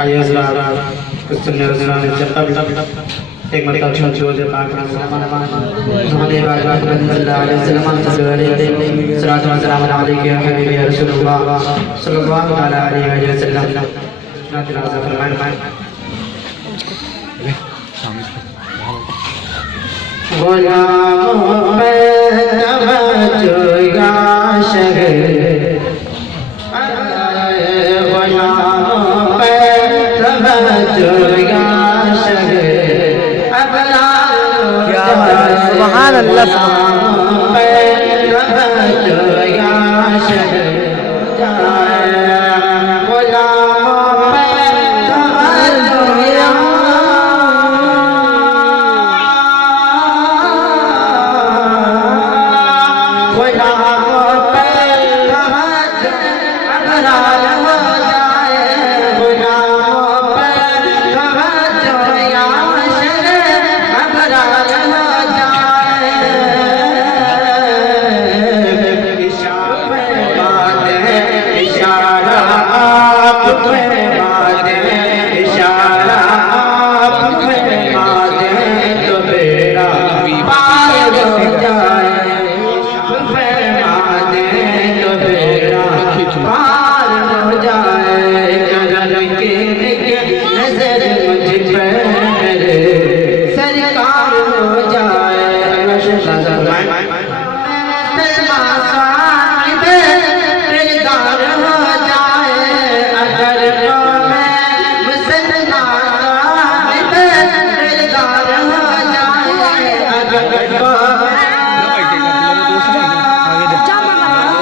आइए कुछ सुनने वाले जनता भी एक मतलब छो जो पाक मोहम्मद सल्लल्लाहु अलैहि वसल्लम सल्लल्लाहु अलैहि या रसूलुल्लाह सल्लल्लाहु अलैहि वसल्लम नातिलाज़ फरमाएं गुलामों पे तवज्जो या शहर सुभान अल्लाह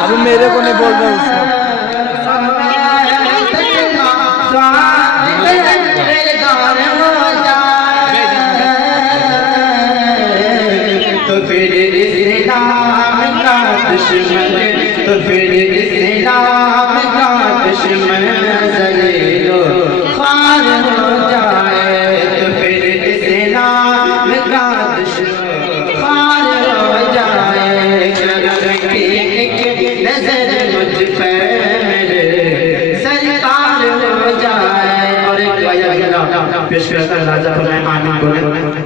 अभी मेरे को नहीं बोल रहा उसको तो फिर इस्लाम का दुश्मन तो फिर इस्लाम का दुश्मन ज़लीलो ख्वार हो जाए तो फिर इस्लाम का दुश्मन ख्वार हो जाए नजर मुझ पर मेरे सरकार हो जाए और एक पेश करता राजा फरमाए आमीन बोले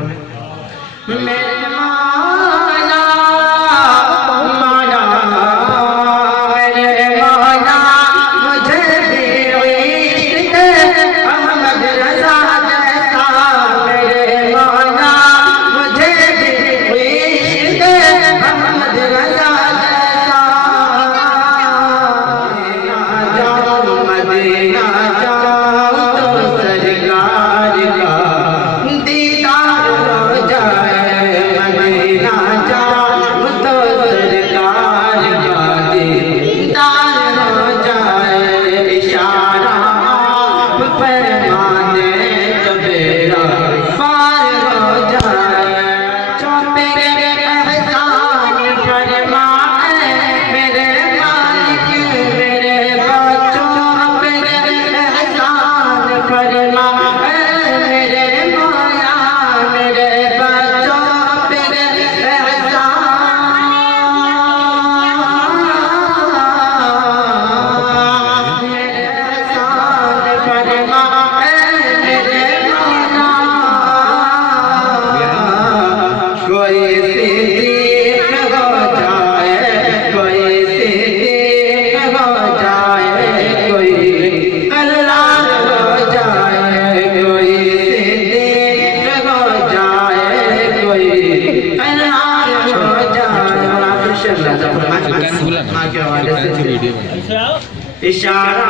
इशारा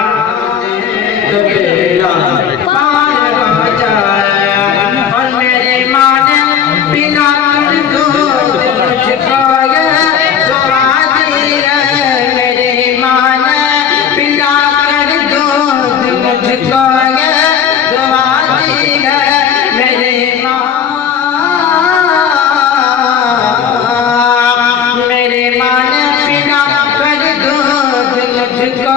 तो बेड़ा पार हो जाए और मेरे माने बिना दूध मुझको मेरे माने बिना दूध मुझको मेरे माने बिना दूध मुझको